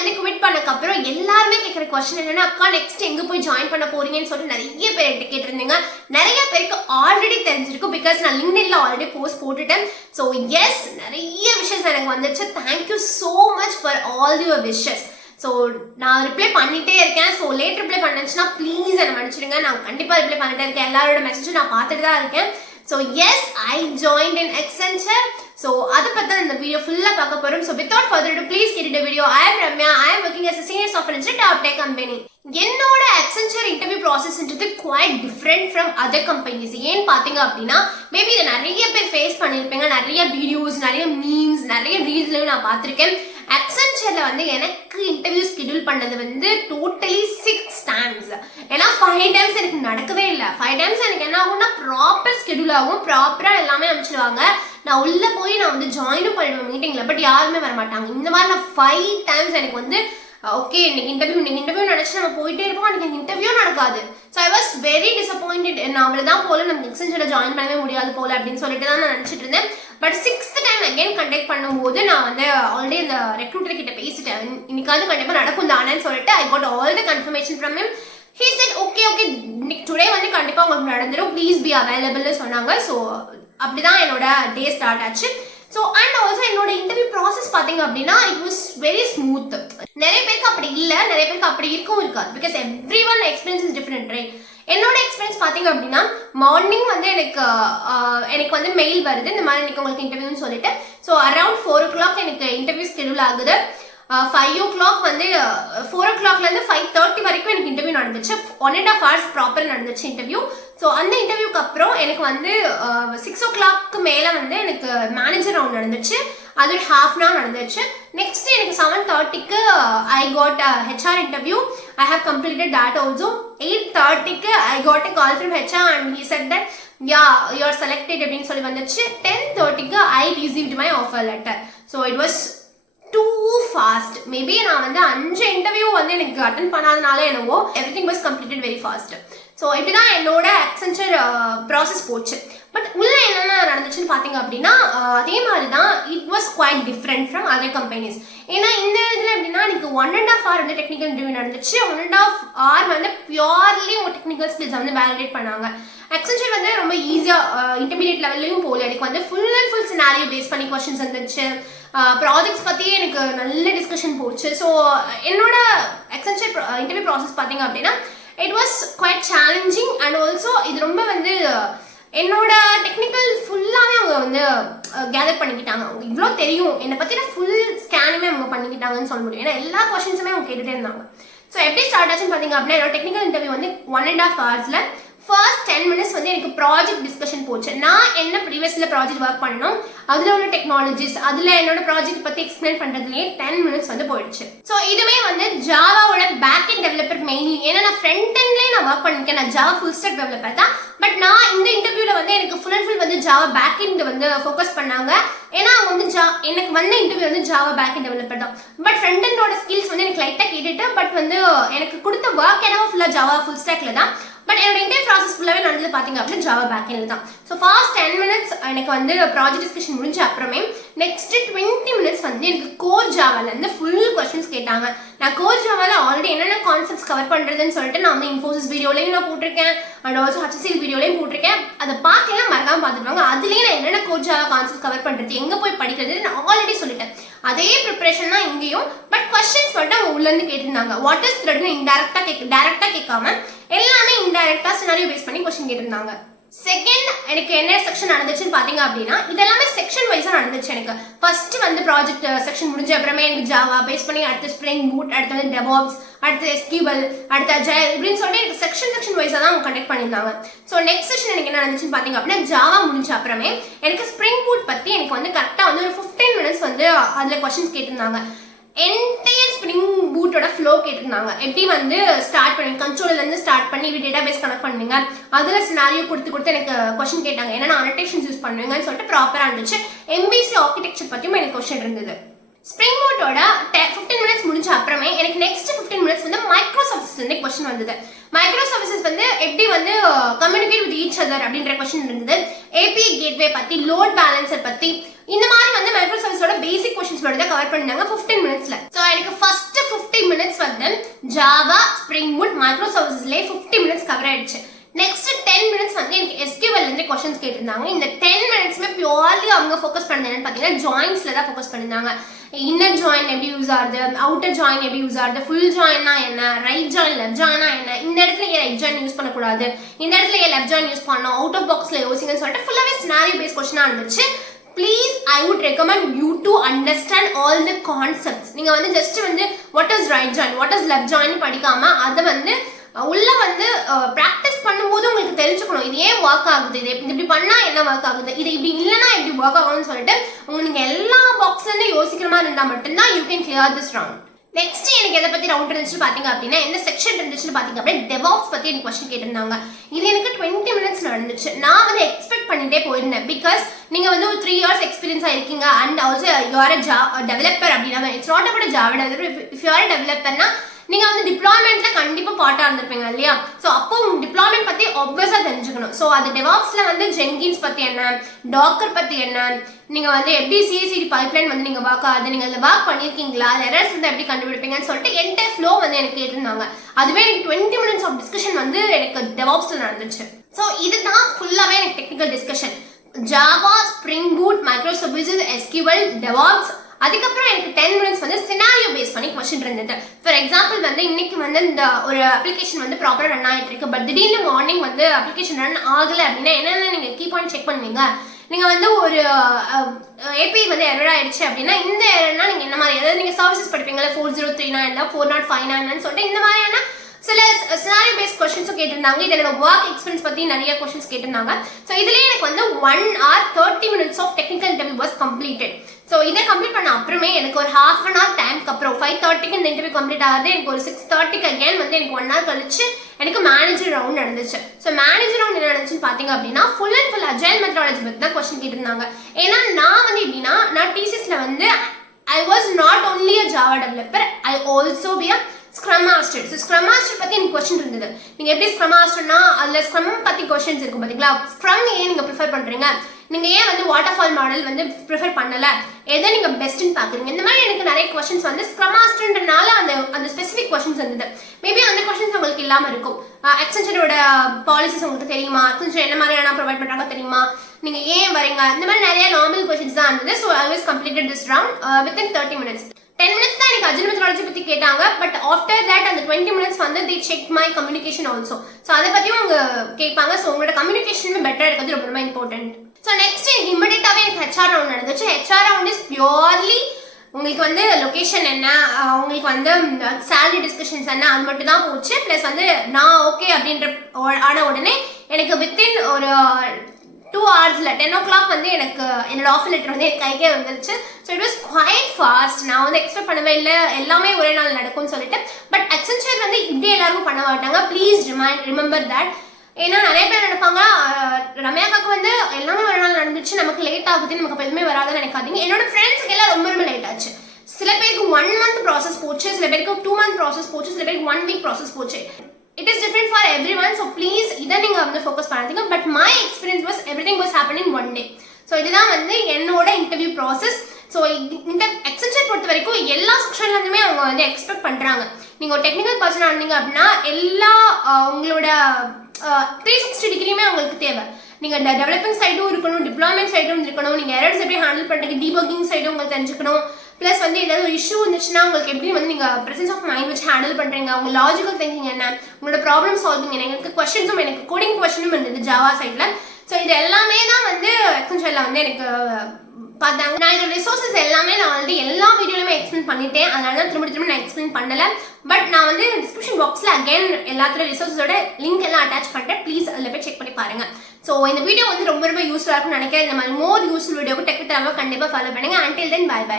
வந்து குவிட் பண்ணதுக்கு அப்புறம் எல்லாருமே கேட்குற கொஸ்டின் என்னன்னா, அக்கா நெக்ஸ்ட் எங்க போய் ஜாயின் பண்ண போறீங்கன்னு சொல்லிட்டு நிறைய பேர் என்கிட்ட கேட்டிருந்தீங்க. நிறைய பேருக்கு ஆல்ரெடி தெரிஞ்சிருக்கும், பிகாஸ் நான் லிங்க்டின்ல ஆல்ரெடி போஸ்ட் போட்டுட்டேன். ஸோ எஸ், நிறைய விஷஸ் எனக்கு வந்துச்சு. Thank you so much for all your wishes. So நான் ரிப்ளை பண்ணிட்டே இருக்கேன். ஸோ லேட் ரிப்ளை பண்ணுச்சுன்னா ப்ளீஸ் என்னை மன்னிச்சிடுங்க. நான் கண்டிப்பாக ரிப்ளை பண்ணிட்டே இருக்கேன். எல்லாரோட மெசேஜும் நான் பார்த்துட்டு தான் இருக்கேன். So yes, I joined in Accenture. So அதை பற்றி இந்த வீடியோ ஃபுல்லாக பார்க்க போகிறோம். So without further ado, please get the video. I am Ramya. I am working as a senior software engineer at top tech company. என்னோட Accenture interview processன்றது quite different from other companies. ஏன்னு பார்த்தீங்க அப்படின்னா, maybe இதை நிறைய பேர் face பண்ணியிருப்பீங்க. நிறைய videos, நிறைய மீம்ஸ், நிறைய ரீல்ஸ்லையும் நான் பார்த்துருக்கேன். Accentureல வந்து எனக்கு இன்டர்வியூ ஸ்கெடியூல் பண்ணது வந்து டோட்டலி 6 times. ஏன்னா 5 times எனக்கு நடக்கவே இல்லை. 5 times எனக்கு என்ன ஆகும்னா, ப்ராப்பர் ஸ்கெடியூல் ஆகும், ப்ராப்பராக எல்லாமே அனுப்பிச்சிடுவாங்க. நான் உள்ளே போய் நான் வந்து ஜாயினும் பண்ணிடுவேன் மீட்டிங்கில், பட் யாருமே வர மாட்டாங்க. இந்த மாதிரி நான் 5 times எனக்கு வந்து ஓகே இன்னைக்கு இன்டர்வியூ நினச்சி நம்ம போயிட்டே இருப்போம், எனக்கு இன்டர்வியூ நடக்காது. So I was very disappointed. நான் அவ்வளோதான் போல, நம்ம Accentureல ஜாயின் பண்ணவே முடியாது போல அப்படின்னு சொல்லிட்டு தான் நான் நினச்சிட்டு இருந்தேன். But 6th time again conduct பண்ணும்போது நான் வந்து ஆல்ரெடி அந்த ரெக்ரூட்டர் கிட்ட பேசிட்டேன், இன்னைக்காவது கண்டிப்பாக நடக்கும் தானேன்னு சொல்லிட்டு I got all the confirmation from him. He set okay today வந்து கண்டிப்பாக உங்களுக்கு நடந்துடும், ப்ளீஸ் பி அவைலபிள்னு சொன்னாங்க. ஸோ அப்படிதான் என்னோட டே ஸ்டார்ட் ஆச்சு. ஸோ அண்ட் ஆல்சோ என்னோட இன்டர்வியூ ப்ராசஸ் பார்த்தீங்க அப்படின்னா இட் வாஸ் வெரி ஸ்மூத். நிறைய பேருக்கு அப்படி இல்லை, நிறைய பேருக்கு அப்படி இருக்கவும் இருக்காது. Because every one experience is different, right? என்னோட எக்ஸ்பீரியன்ஸ் பார்த்தீங்க அப்படின்னா, மார்னிங் வந்து எனக்கு வந்து மெயில் வருது, இந்த மாதிரி இன்னைக்கு உங்களுக்கு இன்டர்வியூன்னு சொல்லிட்டு. ஸோ அரௌண்ட் 4 o'clock எனக்கு இன்டர்வியூ ஸ்கெடியூல் ஆகுது. 5 o'clock வந்து 4 o'clockலேருந்து 5:30 வரைக்கும் எனக்கு இன்டர்வியூ நடந்துச்சு. 1.5 hours ப்ராப்பர் நடந்துச்சு இன்டர்வியூ. ஸோ அந்த இன்டர்வியூக்கு அப்புறம் எனக்கு வந்து 6 o'clock மேலே வந்து எனக்கு மேனேஜர் ரவுண்ட் நடந்துச்சு. அது ஒரு ½ hour நடந்துச்சு. நெக்ஸ்ட் எனக்கு 7:30க்கு I got HR interview. I have completed that also. 8:30க்கு I got a call from HR and he said that ya you are selected அப்படின்னு சொல்லி வந்துச்சு. 10:30க்கு I received my offer letter. So it was too fast. Maybe நான் வந்து 5 interview வந்து எனக்கு attend பண்ணாதனால என்னவோ everything was completed very fast. So இப்படி தான் என்னோட Accenture ப்ராசஸ் போச்சு. பட் உள்ள என்னென்ன நடந்துச்சுன்னு பார்த்தீங்க அப்படின்னா, அதே மாதிரி தான் it was quite different from other companies. ஏன்னா இந்த இதில் எப்படின்னா, எனக்கு 1.5 hour வந்து டெக்னிக்கல் இன்டர்வியூ நடந்துச்சு. 1.5 hour வந்து பியூர்லி உங்கள் டெக்னிக்கல் ஸ்கில்ஸ் வந்து வேலிடேட் பண்ணாங்க. Accenture வந்து ரொம்ப ஈஸியாக இன்டர்மீடியட் லெவல்லையும் போல எனக்கு வந்து full and full scenario base பண்ணி கொஸ்டின்ஸ் வந்துச்சு. ப்ராஜெக்ட்ஸ் பற்றியே எனக்கு நல்ல டிஸ்கஷன் போச்சு. ஸோ என்னோட Accenture இன்டர்வியூ ப்ராசஸ் பார்த்தீங்க அப்படின்னா it was quite challenging. And also இது ரொம்ப வந்து என்னோட டெக்னிக்கல் ஃபுல்லாகவே அவங்க வந்து கேதர் பண்ணிக்கிட்டாங்க. அவங்க இவ்வளோ தெரியும் என்னை பற்றின ஃபுல் ஸ்கேனுமே அவங்க பண்ணிக்கிட்டாங்கன்னு சொல்ல முடியும். ஏன்னா எல்லா கொஸ்டின்ஸுமே அவங்க கேட்டுகிட்டே இருந்தாங்க. ஸோ எப்படி ஸ்டார்ட் ஆச்சுன்னு பார்த்தீங்க அப்படின்னா, என்னோட டெக்னிக்கல் இன்டர்வியூ வந்து 1.5 hours. ஃபர்ஸ்ட் 10 minutes வந்து எனக்கு ப்ராஜெக்ட் டிஸ்கஷன் போச்சு. நான் என்ன ப்ரீவியஸில் ப்ராஜெக்ட் ஒர்க் பண்ணணும், அதில் உள்ள டெக்னாலஜிஸ், அதில் என்னோட ப்ராஜெக்ட் பற்றி எக்ஸ்பிளைன் பண்ணுறதுலேயே 10 minutes வந்து போயிடுச்சு. ஸோ இதுவே வந்து ஜாவாவோட பேக் எண்ட் டெவலப்பர் மெயின்லி, ஏன்னா நான் ஃப்ரண்ட் எண்ட்லேயே நான் ஒர்க் பண்ணிருக்கேன், நான் ஜாவா ஃபுல் ஸ்டாக் டெவலப்பர் தான். பட் நான் இந்த இன்டர்வியூவில் வந்து எனக்கு ஃபுல் அண்ட் ஃபுல் வந்து ஜாவா பேக் எண்ட் வந்து ஃபோக்கஸ் பண்ணாங்க. ஏன்னா அவங்க வந்து எனக்கு வந்த இன்டர்வியூ வந்து ஜாவா பேக் எண்ட் டெவலப்பர் தான். பட் ஃப்ரண்ட் எண்டோட ஸ்கில்ஸ் வந்து எனக்கு லைட்டாக கேட்டுட்டு, பட் வந்து எனக்கு கொடுத்த ஒர்க் என்னவோ ஃபுல்லாக ஜாவா ஃபுல் ஸ்டாக்ல தான். பட் என்னோட இன்டர்வியூ ப்ராசஸ் ஃபுல்லாகவே நடந்தது பார்த்தீங்க அப்படின்னா ஜாவா பேக்கெண்டில் தான். ஸோ ஃபர்ஸ்ட் 10 minutes எனக்கு வந்து ப்ராஜெக்ட் டிஸ்கஷன் முடிஞ்ச அப்புறமே நெக்ஸ்ட் 20 minutes வந்து எனக்கு கோர் ஜாவாலேருந்து ஃபுல் கொஸ்டின்ஸ் கேட்டாங்க. நான் கோர் ஜாவாவில் ஆல்ரெடி என்னென்ன கான்செப்ட்ஸ் கவர் பண்ணுறதுன்னு சொல்லிட்டு நான் வந்து இன்ஃபோசிஸ் வீடியோலையும் நான் போட்டிருக்கேன், அண்ட் ஆல்சோ HCL வீடியோலையும் போட்டிருக்கேன். அதை பார்க்கலாம் மறக்காமல் பார்த்துருவாங்க. அதுலேயே நான் என்னென்ன கோர் ஜாவா கான்செப்ட் கவர் பண்ணுறது, எங்கே போய் படிக்கிறது நான் ஆல்ரெடி சொல்லிட்டேன். அதே ப்ரிப்பரேஷன் தான் இங்கேயும். பட் கொஸ்டின்ஸ் மட்டும் அவங்க உள்ளேருந்து கேட்டிருந்தாங்க. வாட் இஸ் த்ரெட்னு டேரக்டாக கேட்காம எல்லாமே இன்டைரக்டாக சினாரியோ பேஸ் பண்ணி கொஸ்டின் கேட்டிருந்தாங்க. செகண்ட் எனக்கு என்ன செக்ஷன் நடந்துச்சுன்னு பார்த்தீங்க அப்படின்னா, இதெல்லாமே செக்ஷன் வைஸாக நடந்துச்சு. எனக்கு ஃபர்ஸ்ட் வந்து ப்ராஜெக்ட் செக்ஷன் முடிஞ்ச அப்புறமே எனக்கு ஜாவா பேஸ் பண்ணி அடுத்து ஸ்ப்ரிங் பூட், அடுத்து வந்து டெவாப்ஸ், அடுத்து SQL, அடுத்து அஜைல் இப்படின்னு சொல்லிட்டு எனக்கு செக்ஷன் வைஸாக தான் அவங்க கண்டக்ட் பண்ணியிருந்தாங்க. ஸோ நெக்ஸ்ட் செக்ஷன் எனக்கு என்ன நடந்துச்சுன்னு பார்த்தீங்க அப்படின்னா, ஜாவா முடிஞ்ச அப்புறமே எனக்கு ஸ்ப்ரிங் பூட் பற்றி எனக்கு வந்து கரெக்டாக வந்து ஒரு 15 minutes வந்து அதில் கொஸ்டின்ஸ் கேட்டிருந்தாங்க. என்டையர் ஸ்ப்ரிங் பூட்டோட ஃப்ளோ கேட்டிருந்தாங்க. எப்படி வந்து ஸ்டார்ட் பண்ணி கண்ட்ரோல்லேருந்து ஸ்டார்ட் பண்ணி டேட்டா பேஸ் கனெக்ட் பண்ணுவீங்க, அதில் சினாரியோ கொடுத்து எனக்கு கொஸ்டின் கேட்டாங்க. என்னென்ன அனோட்டேஷன்ஸ் யூஸ் பண்ணுவீங்கன்னு சொல்லிட்டு ப்ராப்பராக இருந்துச்சு. MVC ஆர்கிடெக்சர் பற்றியும் எனக்கு கொஸ்டின் இருந்தது. ஸ்ப்ரிங் பூட்டோட 15 minutes முடிஞ்ச அப்புறமே எனக்கு நெக்ஸ்ட் 15 minutes வந்து மைக்ரோ சர்வீசஸ் வந்து கொஸ்டின் வந்தது. மைக்ரோ சர்வீசஸ் வந்து எப்படி வந்து கம்யூனிகேட் வித் ஈச் அதர் அப்படின்ற கொஸ்டின் இருந்தது. API கேட்வே பற்றி, லோட் பேலன்சர் பற்றி, இந்த மாதிரி வந்து மைக்ரோ சர்வீஸோட பேசிக் கொஸ்டின்ஸ் மட்டும் தான் கவர் பண்ணிருந்தாங்க 15 minutesல. ஸோ எனக்கு first Java, spring boot, micro சர்வீசஸ்லேயே 50 மினிட்ஸ் கவர் ஆயிடுச்சு. நெக்ஸ்ட் 10 மினிட்ஸ் வந்து எனக்கு SQL இருந்து கொஸ்டின்ஸ் கேட்டிருந்தாங்க. இந்த 10 மினிட்ஸ்மே பியூர்லி அவங்க ஃபோக்கஸ் பண்ணது என்னன்னு பார்த்தீங்கன்னா ஜாயின்ஸ்ல தான் ஃபோக்கஸ் பண்ணியிருந்தாங்க. இன்னர் ஜாயின் எப்படி யூஸ் ஆகுது, அவுட்டர் ஜாயின் எப்படி யூஸ் ஆகுது, ஃபுல் ஜாயின்னா என்ன, ரைட் ஜாயின் லெஃப்ட் ஜாயினா என்ன, இந்த இடத்துல ஏன் ரைட் ஜாயின் யூஸ் பண்ணக்கூடாது, இந்த இடத்துல ஏன் லெஃப்ட் ஜாயின் யூஸ் பண்ணணும், அவுட் ஆஃப் பாக்ஸ்ல யோசிங்கன்னு சொல்லிட்டு ஃபுல்லாவே சினாரியோ பேஸ் கொஸ்டினா இருந்துச்சு. Please, I would recommend you to understand all the concepts. நீங்க வந்து ஜஸ்ட் வந்து what is right join, what is left join படிக்காம அதை வந்து உள்ள வந்து பிராக்டிஸ் பண்ணும்போது உங்களுக்கு தெரிஞ்சுக்கணும் இது ஏன் ஒர்க் ஆகுது, இது இப்படி பண்ணா என்ன ஒர்க் ஆகுது, இது இப்படி இல்லைன்னா எப்படி ஒர்க் ஆகும்னு சொல்லிட்டு உங்களுக்கு எல்லா பாக்ஸ்ல இருந்து யோசிக்கிற மாதிரி இருந்தா மட்டும்தான் you can clear this round. Next எனக்கு எதை பத்தி ரவுண்ட் இருந்துச்சு பாத்தீங்க அப்படின்னா எந்த செக்ஷன் இருந்துச்சுன்னு பாத்தீங்க அப்படின்னா டெவாப்ஸ் பத்தி எனக்கு கொஸ்டின் கேட்டிருந்தாங்க. இது எனக்கு 20 மினிட்ஸ் நடந்துச்சு. நான் வந்து எக்ஸ்பெக்ட் பண்ணிட்டே போயிருந்தேன். பிகாஸ் நீங்க வந்து ஒரு 3 இயர்ஸ் எக்ஸ்பீரியன்ஸ் ஆயிருக்கீங்க and also you are a developer அப்படின்னா it's not about Java developer. If you are a டெவலப்பர்னா நீங்க வந்து டிப்ளாய்மெண்ட்ல கண்டிப்பா பார்ட்டா இருந்திருப்பீங்க இல்லையா? ஸோ அப்போ டிப்ளாய்மெண்ட் பத்தி ஆப்வியஸா தெரிஞ்சுக்கணும். ஸோ அது டெவாப்ஸ்ல வந்து ஜெங்கின்ஸ் பத்தி என்ன, டாக்கர் பத்தி என்ன, நீங்க வந்து எப்படி CI/CD பைப்லைன் வந்து நீங்க ஒர்க் ஆகுது, நீங்க அதில் ஒர்க் பண்ணியிருக்கீங்களா, எரர்ஸ் வந்து எப்படி கண்டுபிடிப்பீங்கன்னு சொல்லிட்டு என்டையர் ஃப்ளோ வந்து எனக்கு கேட்டிருந்தாங்க. அதுவே எனக்கு 20 மினிட்ஸ் ஆஃப் டிஸ்கஷன் வந்து எனக்கு டெவாப்ஸ்ல நடந்துச்சு. ஸோ இதுதான் ஃபுல்லாவே எனக்கு technical discussion. Java, spring boot, micro services, SQL, DevOps. அதுக்கப்புறம் எனக்கு 10 மினிட்ஸ் வந்து சினாரியோ பேஸ் பண்ணி கொஸ்டின் இருந்தது. ஃபார் எக்ஸாம்பிள் வந்து இன்னைக்கு வந்து இந்த ஒரு அப்ளிகேஷன் வந்து ப்ராப்பராக ரன் ஆகிட்டு இருக்கு. பட் திடீர்னு மார்னிங் வந்து அப்ளிகேஷன் ரன் ஆகலை அப்படின்னா என்னென்ன நீங்கள் கீ பாயிண்ட் செக் பண்ணுவீங்க. நீங்கள் வந்து ஒரு API வந்து எரர் ஆயிடுச்சு அப்படின்னா இந்த எரர்னா நீங்கள் என்ன மாதிரி, அதாவது நீங்கள் சர்வீசஸ் படிப்பீங்களா 4039 4059 சொல்லிட்டு இந்த மாதிரியான சில சினாரியோ பேஸ்ட் கொஸ்டின்ஸும் கேட்டிருந்தாங்க. இதில் என்னோட ஒர்க் எக்ஸ்பீரியன்ஸ் பற்றி நிறைய கொஸ்டின்ஸ் கேட்டிருந்தாங்க. ஸோ இதுலேயே எனக்கு வந்து 1 hour 30 minutes of technical interview was completed. So இதை கம்ப்ளீட் பண்ண அப்புறமே எனக்கு ஒரு half an hour டைம்க்கு அப்புறம் 5:30க்கு இந்த இன்டர்வியூ கம்ப்ளீட் ஆகுது. எனக்கு ஒரு 6:30க்கு அகேன் வந்து எனக்கு 1 hour கழிச்சு எனக்கு மேனேஜர் ரவுண்ட் நடந்துச்சு. ஸோ மேனேஜர் ரவுண்ட் என்ன நடந்துச்சுன்னு பார்த்தீங்க அப்படின்னா full and full agile methodology பற்றி தான் கொஸ்டின் கேட்டிருந்தாங்க. ஏன்னா நான் வந்து எப்படின்னா நான் TCSல வந்து I was not only a Java developer, I also be a Scrum Master. So Scrum Master பத்தி எனக்கு கொஸ்டின் இருந்தது. நீங்க எப்படி Scrum Masterனா அதுல Scrum பத்தி கொஸ்டின்ஸ் இருக்கும் பாத்தீங்களா. Scrum ஏன் நீங்க ப்ரிஃபர் பண்றீங்க, நீங்க ஏன் வந்து வாட்டர்ஃபால் மாடல் வந்து ப்ரிஃபர் பண்ணல, எதை நீங்க பெஸ்ட்னு பாக்குறீங்க, இந்த மாதிரி எனக்கு நிறைய கொஸ்டின்ஸ் வந்து Scrum Masterன்றனால அந்த ஸ்பெசிஃபிக் கொஸ்டின்ஸ் இருந்தது. மேபி அந்த கொஸ்டின்ஸ் உங்களுக்கு இல்லாம இருக்கும். Accenture-ஓட பாலிசிஸ் உங்களுக்கு தெரியுமா, Accenture என்ன மாதிரியான ப்ரொவைட் பண்றாங்க தெரியுமா, நீங்க ஏன் வரீங்க, இந்த மாதிரி நிறைய நார்மல் கொஸ்டின்ஸ் தான் இருந்தது. So I was completed this round within 30 minutes. 10 minutes தான் எனக்கு அஜைல் மெத்தடாலஜி பத்தி கேட்டாங்க. பட் ஆஃப்டர் தட் அந்த 20 minutes வந்து they check my communication also. So அதை பத்தியும் அவங்க கேட்பாங்க. ஸோ உங்களோட கம்யூனிகேஷனுமே பெட்டரா இருக்கிறது ரொம்ப ரொம்ப இம்பார்ட்டன்ட். ஸோ நெக்ஸ்ட் இமிடியேட்டாவே எனக்கு HR ரவுண்ட் நடந்துச்சு. HR ரவுண்ட் இஸ் பியூர்லி உங்களுக்கு வந்து லொகேஷன் என்ன, உங்களுக்கு வந்து சேலரி டிஸ்கஷன்ஸ் என்ன, அது மட்டும் தான் போச்சு. ப்ளஸ் வந்து நான் ஓகே அப்படின்ற ஆன உடனே எனக்கு வித்தின் ஒரு 2 hours 10 o'clock வந்து எனக்கு என்னோட ஆஃபர் லெட்டர் வந்து எனக்கு கைக்கே வந்துருச்சு. So it was quite fast. நான் வந்து எக்ஸ்பெக்ட் பண்ணவே இல்லை எல்லாமே ஒரே நாள் நடக்கும்னு சொல்லிட்டு. பட் Accenture வந்து இப்படி எல்லாருக்கும் பண்ண மாட்டாங்க. Please remember that. ஏன்னா நிறைய பேர் நினைப்பாங்க ரம்யாக்காக்கு வந்து எல்லாமே ஒரு நாள் நடந்துச்சு, நமக்கு லேட் ஆகுது, நமக்கு அப்போ எதுவுமே வராதுன்னு நினைக்காதீங்க. என்னோட ஃப்ரெண்ட்ஸுக்கு எல்லாம் ரொம்ப ரொம்ப லேட் ஆச்சு. சில பேருக்கு 1 month ப்ராசஸ் போச்சு, சில பேருக்கு 2 month ப்ராசஸ் போச்சு, சில பேருக்கு 1 week ப்ராசஸ் போச்சு. It is different for everyone. So please இதை நீங்க வந்து ஃபோக்கஸ் பண்ணாதீங்க. But my experience was everything was happening one day. So இதுதான் வந்து என்னோட இன்டர்வியூ ப்ராசஸ். ஸோ இந்த Accenture பொறுத்த வரைக்கும் எல்லா செக்ஷன்லேருந்துமே அவங்க வந்து எக்ஸ்பெக்ட் பண்ணுறாங்க. நீங்கள் ஒரு டெக்னிக்கல் பர்சனாக இருந்தீங்க அப்படின்னா எல்லா உங்களோட 360 டிகிரியுமே அவங்களுக்கு தேவை. நீங்கள் டெவலப்பிங் சைடும் இருக்கணும், டிப்ளாய்மெண்ட் சைடும் இருக்கணும், நீங்கள் எரர்ஸ் எப்படி ஹேண்டில் பண்ணுறீங்க, டீபக்கிங் சைடும் உங்களுக்கு தெரிஞ்சுக்கணும். ப்ளஸ் வந்து ஏதாவது ஒரு இஷ்யூ இருந்துச்சுன்னா உங்களுக்கு எப்படி வந்து நீங்கள் ப்ரெசன்ஸ் ஆஃப் மைண்ட் வச்சு ஹேண்டில் பண்ணுறீங்க, உங்கள் லாஜிக்கல் திங்கிங் என்ன, உங்களோட ப்ராப்ளம் சால்விங் என்ன. எனக்கு கொஸ்டின்ஸும் எனக்கு கோடிங் கொஸ்டினும் இருந்தது ஜாவா சைடில். ஸோ இது எல்லாமே தான் வந்து Accenture வந்து எனக்கு பார்த்தாங்க. நான் இதோட ரிசோர்ஸஸ் எல்லாமே நான் ஆல்ரெடி எல்லா வீடியோலையுமே எக்ஸ்பிளைன் பண்ணிட்டேன். அதனால தான் திரும்ப நான் எக்ஸ்பிளைன் பண்ணல. பட் நான் வந்து டிஸ்கிரிப்ஷன் பாக்ஸில் அகைன் எல்லாத்தோட ரிசோர்ஸோட லிங்க் எல்லாம் அட்டாச் பண்ணுறேன். ப்ளீஸ் அதில் போய் செக் பண்ணி பாருங்க. ஸோ இந்த வீடியோ வந்து ரொம்ப ரொம்ப யூஸ்ஃபுல்லாக இருக்கும்னு நினைக்கிறேன். இந்த மாதிரி மோர் யூஸ்ஃபுல் வீடியோக்கு டெக் வித் ரம்யா கண்டிப்பாக ஃபாலோ பண்ணுங்க. Until then bye by.